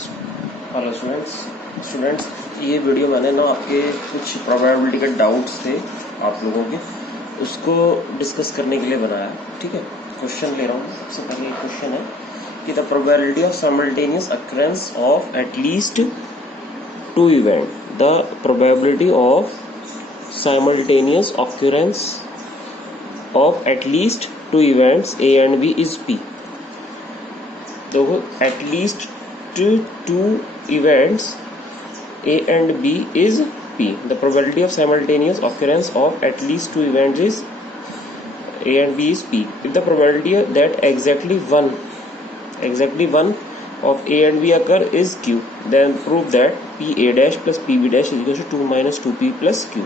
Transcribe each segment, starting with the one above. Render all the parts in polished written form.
Hello students ये video मैंने ना आपके कुछ प्रोबेबिलिटी के डाउट्स थे आप लोगों के, उसको डिस्कस करने के लिए बनाया। ठीक है, क्वेश्चन ले रहा हूँ। सबसे पहले क्वेश्चन है कि the probability of simultaneous occurrence of at least to event, the probability of simultaneous occurrence of at least two events A and B is P। देखो at least two events A and B is P। The probability of simultaneous occurrence of at least two events is A and B is P। If the probability that exactly one of A and B occur is Q, then prove that PA dash plus PB dash is equal to 2 minus 2P plus Q।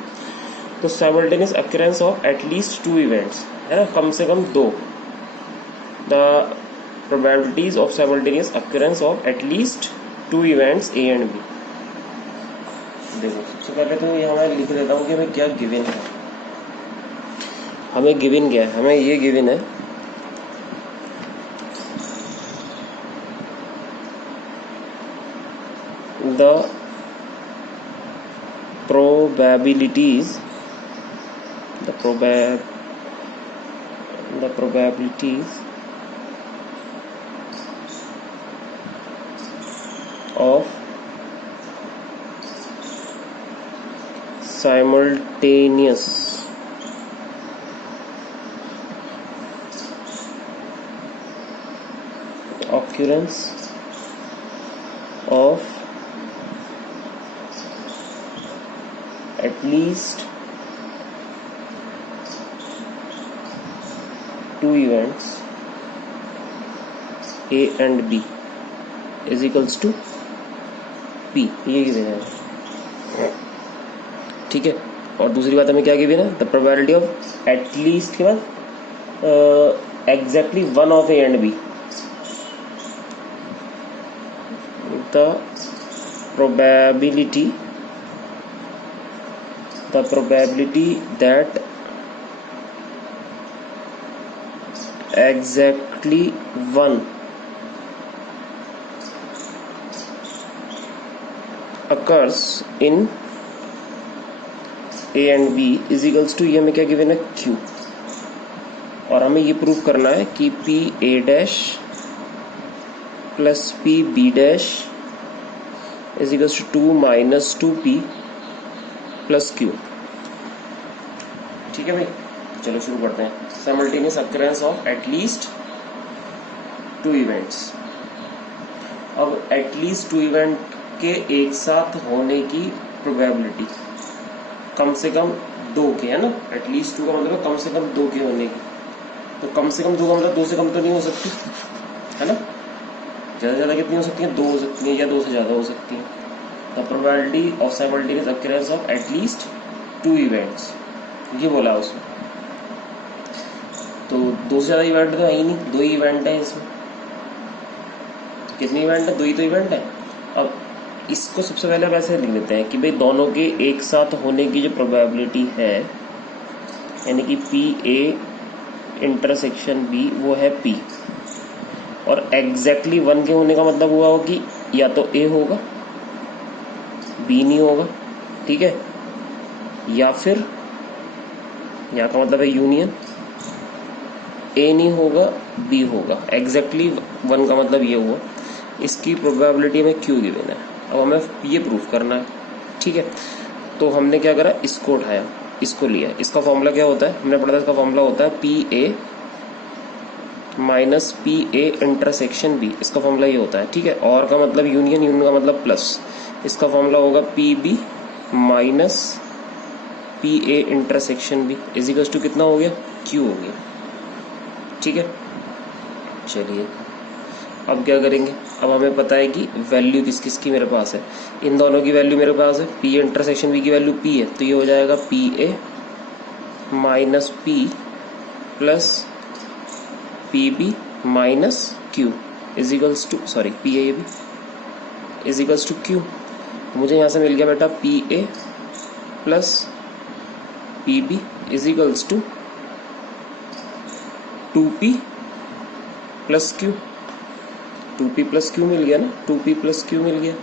तो simultaneous occurrence of at least two events है ना, कम से कम दो। The probabilities of simultaneous occurrence of at least two events A and B. देखो सबसे पहले तो यहाँ मैं लिख देता हूँ कि हमें क्या गिवन है। हमें गिवन क्या है, हमें ये गिवन है the probabilities of simultaneous occurrence of at least two events A and B is equals to P। ये गिवन है, ठीक है। और दूसरी बात हमें क्या गिवन है, द प्रोबेबिलिटी ऑफ एटलीस्ट के बाद exactly one of A and B। The probability that exactly one occurs in A and B is equals to, ये हमें क्या गिवन है, Q। और हमें ये प्रूव करना है कि P A dash plus P B dash is equals to 2 minus 2P plus Q। ठीक है भाई, चलो शुरू करते हैं। Simultaneous occurrence of at least two events. अब एटलीस्ट टू इवेंट के एक साथ होने की प्रोबेबिलिटी कम से कम दो के, है ना। एटलीस्ट टू का मतलब कम से कम दो के होने की। तो कम से कम दो का मतलब दो से कम तो नहीं हो सकती, है ना। ज्यादा से ज्यादा कितनी हो सकती है, दो हो सकती है, या दो से ज्यादा हो सकती है। The probability of simultaneous occurrence of at least two events, ये बोला उसने। तो दो से ज्यादा इवेंट तो है ही नहीं, दो ही इवेंट है इसमें। कितने इवेंट है, दो ही तो इवेंट है। अब इसको सबसे पहले हम ऐसे लिख देते हैं कि भाई दोनों के एक साथ होने की जो प्रोबेबिलिटी है, यानी कि पी ए इंटरसेक्शन बी, वो है पी। और एग्जैक्टली वन के होने का मतलब हुआ हो कि या तो ए होगा, बी नहीं होगा, ठीक है, या फिर यहाँ का मतलब है यूनियन, ए नहीं होगा बी होगा। एग्जैक्टली वन का मतलब ये हुआ। इसकी प्रोबेबिलिटी में क्यू गिवन है। अब हमें ये प्रूफ करना है, ठीक है। तो हमने क्या करा, इसको उठाया, इसको लिया। इसका फॉर्मूला क्या होता है, हमने पढ़ा था, इसका फॉर्मूला होता है P A minus P A intersection B. इसका फॉर्मूला ये होता है, ठीक है। और का मतलब यूनियन, यूनियन का मतलब प्लस। इसका फॉर्मूला होगा P B minus P A intersection B is equal to कितना हो गया, क्यू हो गया, ठीक है। चलिए अब क्या करेंगे, अब हमें पता है कि वैल्यू किस किस की मेरे पास है। इन दोनों की वैल्यू मेरे पास है, पी इंटरसेक्शन बी की वैल्यू पी है, तो ये हो जाएगा P A minus P plus P B minus Q is equals to, sorry, P A B is equals to Q. मुझे यहाँ से मिल गया बेटा P A plus P B is equals to 2P plus Q। 2p plus Q मिल गया ना, 2p plus Q मिल गया।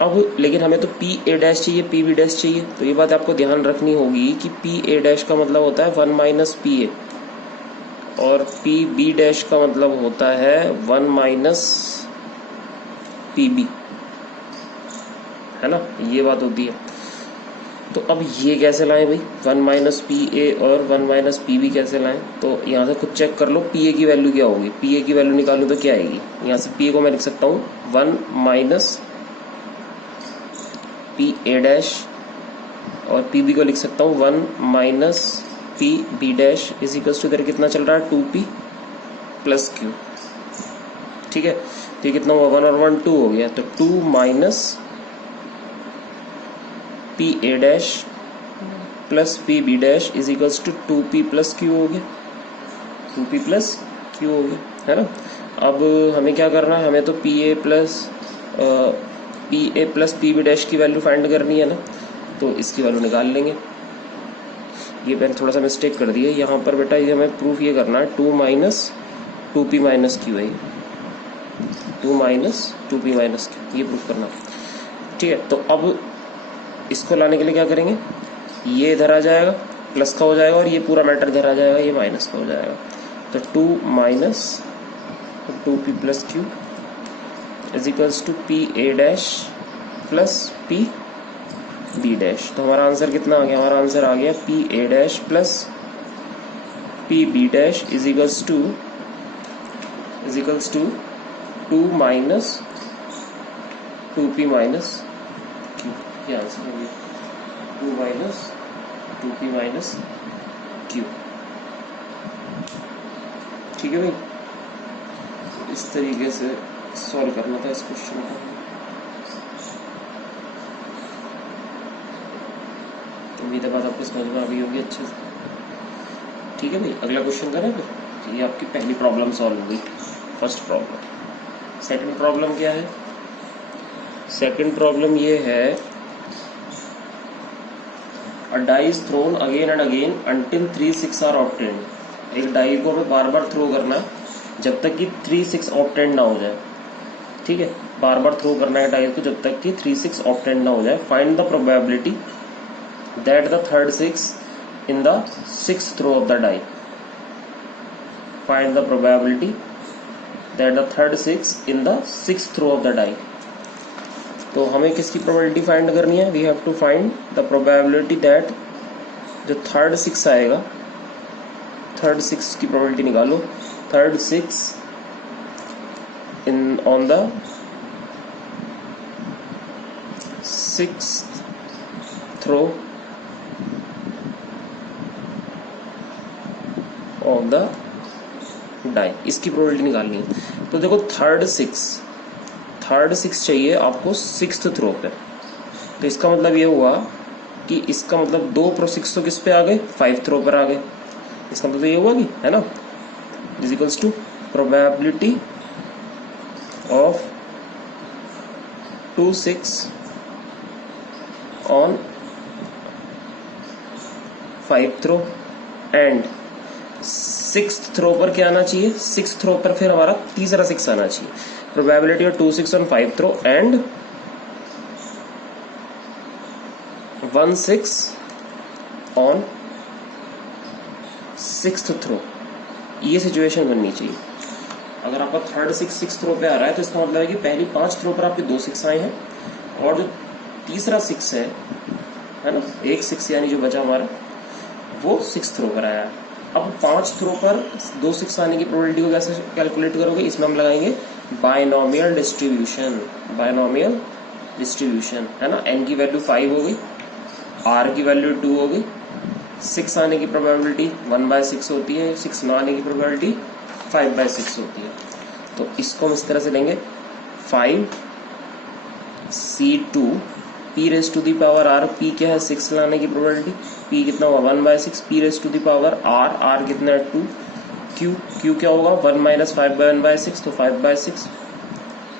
अब लेकिन हमें तो पी ए डैश चाहिए, पी बी डैश चाहिए, तो ये बात आपको ध्यान रखनी होगी कि पी ए डैश का मतलब होता है 1 माइनस पी ए, और पी बी डैश का मतलब होता है 1 माइनस पी बी, है ना, ये बात होती है। तो अब ये कैसे लाएं भाई, 1 माइनस पी ए और 1 माइनस पी बी कैसे लाएं? तो यहाँ से खुद चेक कर लो पी ए की वैल्यू क्या होगी। पी ए की वैल्यू निकालूं तो क्या आएगी, यहाँ से पी ए को मैं लिख सकता हूँ 1 माइनस पी ए डैश, और पी बी को लिख सकता हूँ 1 minus P B dash is equals to इधर कितना चल रहा है 2p प्लस क्यू। ठीक है, तो ये कितना हुआ 1 और 1 2 हो गया, तो 2 minus P A dash plus P B dash is equals to 2p plus Q हो गया, 2p प्लस क्यू हो गया, है ना। अब हमें क्या करना है, हमें तो P A plus P B dash की वैल्यू फाइंड करनी है ना, तो इसकी वैल्यू निकाल लेंगे। ये मैंने थोड़ा सा मिस्टेक कर दी है यहाँ पर बेटा, ये हमें प्रूफ ये करना है 2 माइनस 2p माइनस क्यू है, 2 माइनस 2p माइनस क्यू, ये प्रूफ करना। ठीक है, तो अब इसको लाने के लिए क्या करेंगे, ये इधर आ जाएगा प्लस का हो जाएगा, और ये पूरा मैटर इधर आ जाएगा, ये माइनस का हो जाएगा। तो 2 minus 2p plus Q is equals to P A dash plus P B dash. तो हमारा आंसर कितना आ गया, हमारा आंसर आ गया P A dash plus P B dash is equals to 2 minus 2p minus Q, ये आंसर हो गया 2 माइनस 2p माइनस क्यू। ठीक है भाई, इस तरीके से सॉल्व करना था इस क्वेश्चन को। उम्मीद है बात आपको समझ में आ गई होगी अच्छे से। ठीक है भाई, अगला क्वेश्चन करें फिर। ये आपकी पहली प्रॉब्लम सॉल्व हुई, फर्स्ट प्रॉब्लम। सेकंड प्रॉब्लम क्या है, सेकंड प्रॉब्लम ये है a die is thrown again and again until 3 6 are obtained. एक डाई को हमें बार बार थ्रो करना है जब तक कि 3 6 ऑब्टेन्ड ना हो जाए। ठीक है, बार बार थ्रो करना है डाई को जब तक कि 3 6 ऑब्टेन्ड ना हो जाए। Find the probability that the third 6 in the 6th throw of the die. Find the probability that the third 6 in the 6th throw of the die. तो हमें किसकी प्रोबेबिलिटी फाइंड करनी है, we have to find the probability that जो third 6 आएगा, third 6 की probability निकालो। Third 6 in on the 6th throw of the die, इसकी प्रोबेबिलिटी निकालनी है। तो देखो थर्ड 6 चाहिए आपको 6th थ्रो पे, तो इसका मतलब ये हुआ कि इसका मतलब 2 प्रो 6 तो किस पे आ गए, 5 थ्रो पर आ गए। इसका मतलब ये हुआ कि, है ना, is equals to probability of 2 6 on 5 throw and 6th throw पर क्या आना चाहिए, 6th थ्रो पर फिर हमारा तीसरा 6 आना चाहिए। Probability of 2 6 on 5 throw and 1 6 on 6th throw, ये सिचुएशन बननी चाहिए। अगर आपका थर्ड 6 थ्रो पे आ रहा है तो इसका मतलब है कि पहली 5 थ्रो पर आपके 2 6 आए हैं, और जो तीसरा 6 है ना, एक 6 यानी जो बचा हमारा वो 6th थ्रो पर आया है। अब 5 थ्रो पर 2 6 आने की प्रोबेबिलिटी को कैसे कैलकुलेट करोगे, इसमें हम लगाएंगे बायनोमियल डिस्ट्रीब्यूशन। बायनोमियल डिस्ट्रीब्यूशन, है ना, n की वैल्यू 5 हो गई, r की वैल्यू 2 हो गई, 6 आने की प्रोबेबिलिटी 1/6 होती है, 6 ना आने की प्रोबेबिलिटी 5/6 होती है। तो इसको हम इस तरह से लेंगे 5c2 p raise to the power r, p क्या है 6 लाने की प्रोबेबिलिटी, p कितना हुआ 1/6, p raise to the power r कितना है 2, q क्या होगा 1 माइनस 5/1/6 तो 5/6,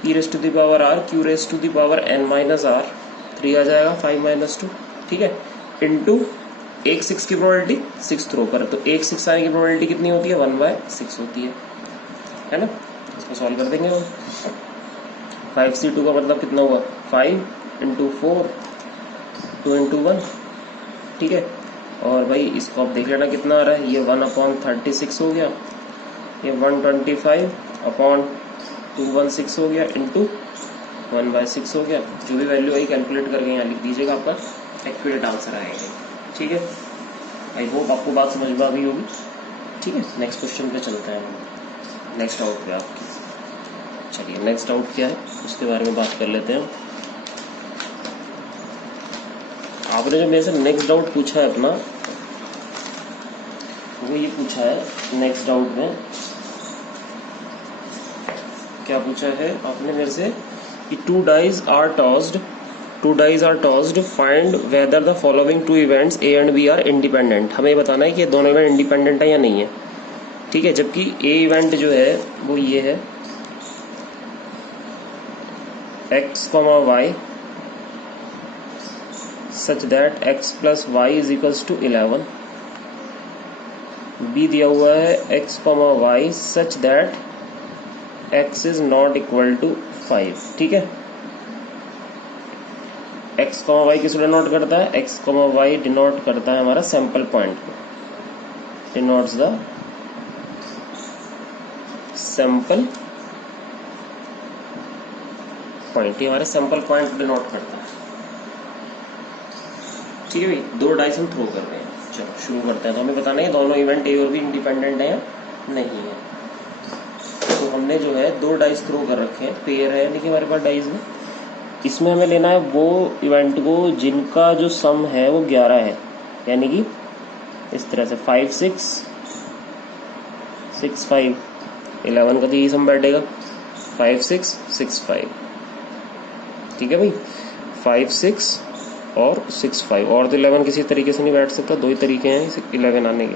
p raise to the power r, q raise to the power n minus r, 3 आ जाएगा 5 - 2। ठीक है, इनटू एक 6 की प्रोबेबिलिटी 6th थ्रो पर, तो एक 6 आने की प्रोबेबिलिटी कितनी होती है 1/6 होती है ना। इसको सॉल्व कर देंगे हम। 5c2 का मतलब कितना हुआ 5 × 4 2 × 1, ठीक है। और भाई इसको आप देख लेना कितना आ रहा है, ये 1/36 हो गया, ये 125/216 हो गया इंटू 1/6 हो गया। जो भी वैल्यू आई कैलकुलेट करके यहाँ लिख दीजिएगा, आपका एक्यूरेट आंसर आएगा, ठीक है। आई होप आपको बात समझ में आ गई होगी, ठीक है। नेक्स्ट क्वेश्चन पे चलते हैं, नेक्स्ट डाउट पे आपकी। चलिए नेक्स्ट डाउट क्या है उसके बारे में बात कर लेते हैं। आपने जो मेरे से नेक्स्ट डाउट पूछा है अपना, वो ये पूछा है नेक्स्ट डाउट में, क्या पूछा है आपने मेरे से कि two dice are tossed, find whether the following two events A and B are independent. हमें बताना है कि दोनों इवेंट इंडिपेंडेंट है या नहीं है, ठीक है। जबकि ए इवेंट जो है वो ये है x, y such that x + y = 11। B दिया हुआ है x, y such that x ≠ = 5, ठीक है। x, y किस डिनोट करता है, x, y डिनोट करता है हमारा सैंपल पॉइंट को, डिनोट्स द सैंपल पॉइंट, ये हमारे सैंपल पॉइंट को डिनोट करता है, ठीक है भाई। 2 डाइस हम थ्रो कर रहे हैं, चलो शुरू करते हैं। तो हमें बताना है दोनों इवेंट ए और बी इंडिपेंडेंट है या नहीं है। तो हमने जो है 2 डाइस थ्रो कर रखे हैं, पेयर है यानी कि हमारे पास डाइस में। इसमें हमें लेना है वो इवेंट को जिनका जो सम है वो 11 है, यानी कि इस तरह से 5 6 6 5 11 का तो यही सम बैठेगा 5 6 6 5, ठीक है भाई। 5 6 और 6 5, और तो 11 किसी तरीके से नहीं बैठ सकता, 2 ही तरीके हैं 11 आने के।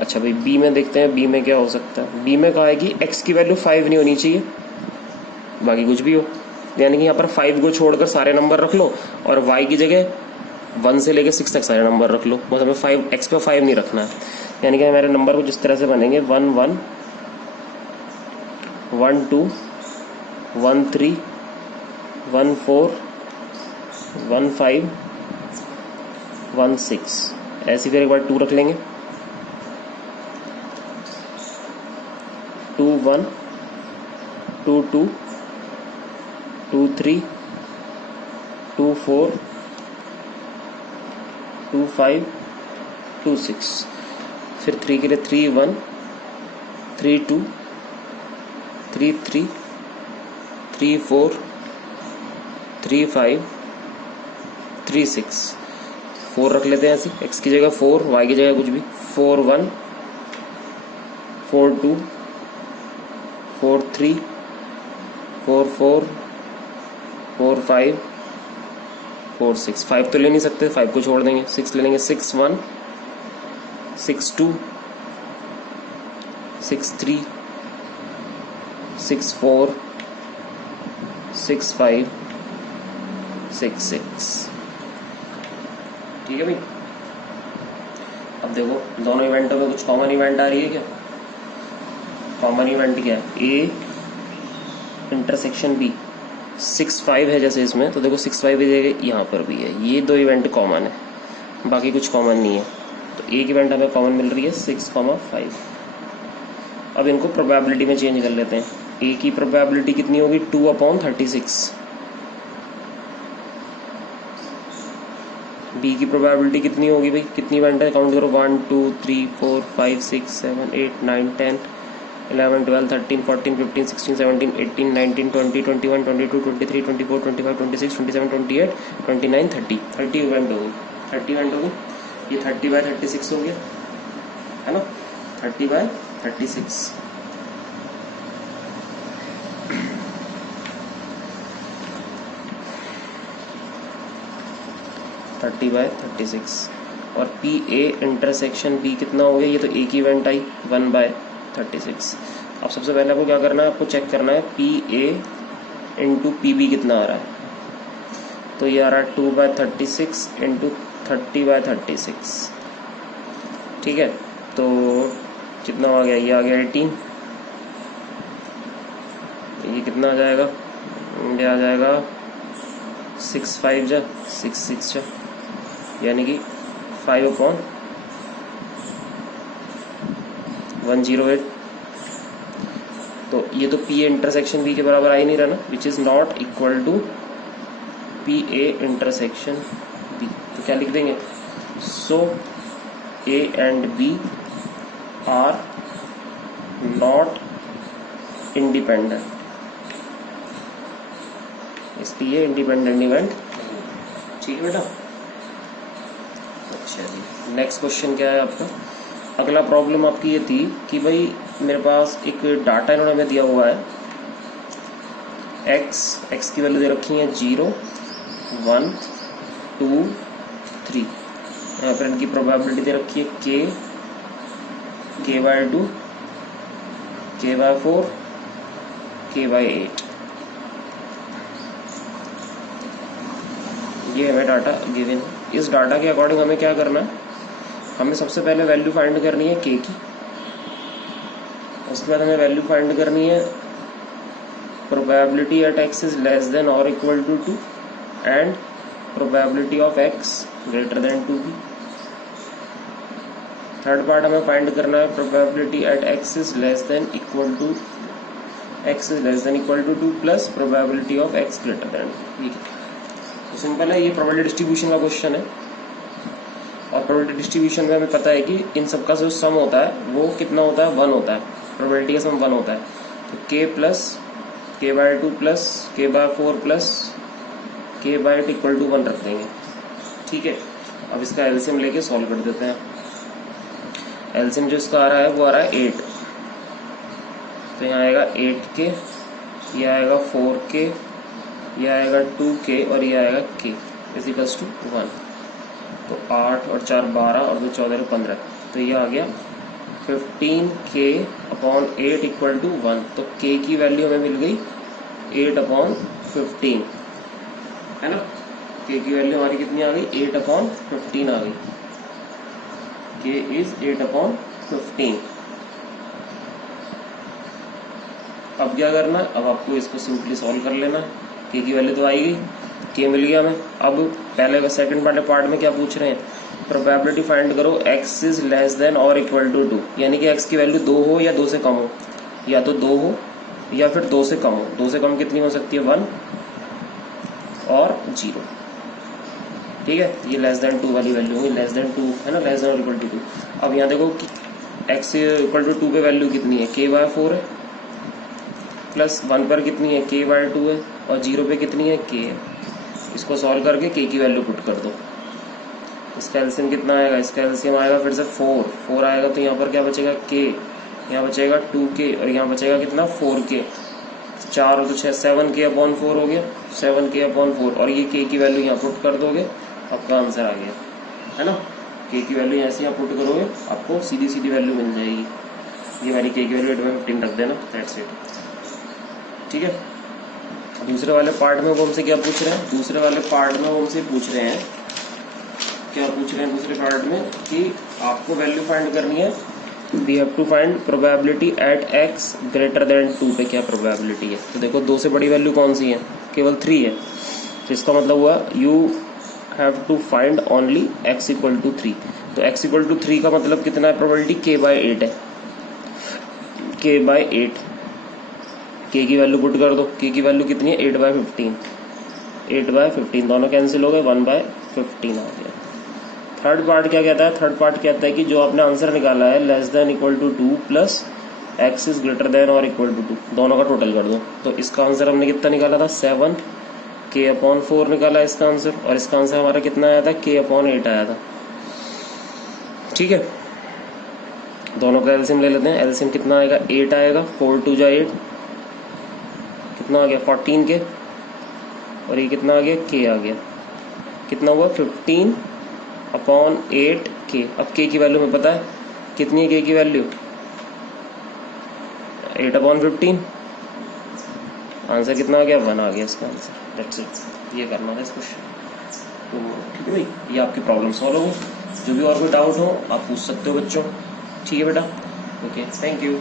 अच्छा भाई बी में देखते हैं, बी में क्या हो सकता है। बी में कहा है कि x की वैल्यू 5 नहीं होनी चाहिए, बाकी कुछ भी हो, यानी कि यहाँ पर 5 को छोड़कर सारे नंबर रख लो और y की जगह 1 से लेकर 6 तक सारे नंबर रख लो, मतलब हमें 5 x पे 5 नहीं रखना है। यानी कि हमारे नंबर को जिस तरह से बनेंगे 1 1 1 2 1 3 1 4 1 5 1 6, ऐसी फिर एक बार 2 रख लेंगे, 2 1 2 2 2 3 2 4 2 5 2 6, फिर 3 के लिए 3 1 3 2 3 3 3 4 3 5 3 6, 4 रख लेते हैं ऐसे, x की जगह 4, y की जगह कुछ भी, 4 1 4 2 4 3 4 4 4 5 4 6, 5 तो ले नहीं सकते, 5 को छोड़ देंगे, 6 ले लेंगे, 6 1 6 2 6 3 6 4 6 5 6 6, ठीक है भाई। अब देखो दोनों इवेंटों में कुछ कॉमन इवेंट आ रही है क्या। कॉमन इवेंट क्या है, ए इंटरसेक्शन बी 6 5 है जैसे इसमें, तो देखो 6 5 यहाँ पर भी है, ये 2 इवेंट कॉमन है, बाकी कुछ कॉमन नहीं है। तो एक इवेंट हमें कॉमन मिल रही है 6 5। अब इनको प्रोबेबिलिटी में चेंज कर लेते हैं। ए की प्रोबेबिलिटी कितनी होगी 2/36, बी की प्रोबेबिलिटी कितनी होगी भाई, कितनी इवेंट है काउंट करो, 1 2 3 4 5 6 7 8 9 10 11 12 13 14 15 16 17 18 19 20 21 22 23 24 25 26 27 28 29 30, 30 इवेंट होगी, 30 इवेंट होगी। ये 30/36 हो गया है ना, 30/36। और पी ए इंटरसेक्शन बी कितना हो गया, ये तो एक ही इवेंट आई 1/36। अब सबसे पहले आपको क्या करना है, आपको चेक करना है P A into P B कितना आ रहा है। तो ये आ रहा है 2/36 इंटू 30/36, ठीक है। तो कितना आ गया, ये आ गया 18, कितना आ जाएगा, ये आ जाएगा 6 5 जा 6 6 जा, यानी कि 5/108। तो ये तो पी ए इंटरसेक्शन बी के बराबर आ ही नहीं रहा ना, which is not equal to P A intersection B. तो क्या लिख देंगे, so A and B are not independent, इसलिए इंडिपेंडेंट इवेंट। ठीक है बेटा। अच्छा जी, नेक्स्ट क्वेश्चन क्या है आपका। अगला प्रॉब्लम आपकी ये थी कि भाई मेरे पास एक डाटा इन्होंने हमें दिया हुआ है, एक्स की वैल्यू दे रखी है 0 1 2 3। यहाँ पर इनकी प्रोबेबिलिटी दे रखी है k/2 k/4 k/8। ये हमें डाटा गिवन। इस डाटा के अकॉर्डिंग हमें क्या करना है, हमें सबसे पहले वैल्यू फाइंड करनी है k की, उसके बाद हमें वैल्यू फाइंड करनी है probability at x is less than और equal to 2 and probability of x greater than 2 की। थर्ड पार्ट हमें फाइंड करना है probability at x is less than equal to 2 plus probability of x greater than. ठीक है, तो simple है, ये प्रोबेबिलिटी डिस्ट्रीब्यूशन का क्वेश्चन है। और प्रोबेबिलिटी डिस्ट्रीब्यूशन में हमें पता है कि इन सबका जो सम होता है वो कितना होता है, 1 होता है। प्रोबेबिलिटी का सम 1 होता है। तो k/2 plus k/4 plus k/8 equal to 1 रख देंगे। ठीक है, अब इसका एलसीएम लेके सॉल्व कर देते हैं। एलसीएम जो इसका आ रहा है वो आ रहा है 8। तो यहाँ आएगा 8k, ये आएगा 4k, ये आएगा 2k और ये आएगा k इज इक्वल्स टू 1। तो 8 और 4 12 और 2 14 15। तो ये आ गया 15k/8 इक्वल टू 1। तो k की वैल्यू हमें मिल गई 8/15, है ना। k की वैल्यू हमारी कितनी आ गई, 8/15 आ गई। k is 8/15। अब क्या करना है, अब आपको इसको सिंपली सॉल्व कर लेना है। k की वैल्यू तो आएगी, k मिल गया हमें। अब पहले सेकंड वाले पार्ट में क्या पूछ रहे हैं, प्रोबेबिलिटी फाइंड करो x इज लेस देन और इक्वल टू 2, यानी कि x की वैल्यू 2 हो या 2 से कम हो, या तो 2 हो या फिर 2 से कम हो। 2 से कम कितनी हो सकती है, 1 और 0। ठीक है, ये लेस देन 2 वाली वैल्यू होगी, लेस देन 2 है ना, लेस देन और इक्वल टू 2। अब यहाँ देखो कि x इक्वल टू 2 पे वैल्यू कितनी है, k/4 है, प्लस 1 पर कितनी है, k/2 है, और 0 पे कितनी है, k है। इसको सॉल्व करके k की वैल्यू पुट कर दो। इसका एलसीएम कितना आएगा, इसका एलसीएम आएगा फिर से 4 आएगा। तो यहाँ पर क्या बचेगा, k, यहाँ बचेगा 2k और यहाँ बचेगा कितना, 4k। 4 और 6 7k/4 हो गया, 7k/4। और ये k की वैल्यू यहाँ पुट कर दोगे, आपका आंसर आ गया, है ना। k की वैल्यू ऐसे यहाँ पुट करोगे, आपको सीधी वैल्यू मिल जाएगी। ये वाली k की वैल्यू 8/15 रख देना, दैट्स इट। ठीक है, दूसरे वाले पार्ट में वो हमसे क्या पूछ रहे हैं, दूसरे वाले पार्ट में वो हमसे पूछ रहे हैं, क्या पूछ रहे हैं दूसरे पार्ट में, कि आपको वैल्यू फाइंड करनी है, we have to find probability at x greater than 2 पे क्या प्रोबेबिलिटी है। तो देखो 2 से बड़ी वैल्यू कौन सी है, केवल 3 है। तो इसका मतलब हुआ you have to find only x equal to 3। तो x इक्वल टू 3 का मतलब कितना है, प्रोबेबिलिटी k/8 है, k/8। k की वैल्यू पुट कर दो, k की वैल्यू कितनी है, 8/15। 8/15 दोनों कैंसिल हो गए, 1/15 आ गया। थर्ड पार्ट क्या कहता है, थर्ड पार्ट कहता है कि जो आपने आंसर निकाला है less than equal to 2 plus x is greater than और इक्वल टू 2, दोनों का टोटल कर दो। तो इसका आंसर हमने कितना निकाला था, 7k/4 निकाला इसका आंसर, और इसका आंसर हमारा कितना आया था, k/8 आया था। ठीक है, दोनों का एलसीएम ले लेते हैं। एलसीएम कितना आएगा, 8 आएगा, 4 2 जा 8, कितना आ गया 14k, और ये कितना आ गया, k आ गया, कितना हुआ 15/8k। अब k की वैल्यू हमें पता है कितनी है, k की वैल्यू 8/15। आंसर कितना आ गया, 1 आ गया इसका आंसर, दैट्स इट। ये करना था इस क्वेश्चन। तो ठीक है भाई, ये आपकी प्रॉब्लम सॉल्व हो गई। जो भी और कोई डाउट हो आप पूछ सकते हो बच्चों। ठीक है बेटा, ओके, थैंक यू।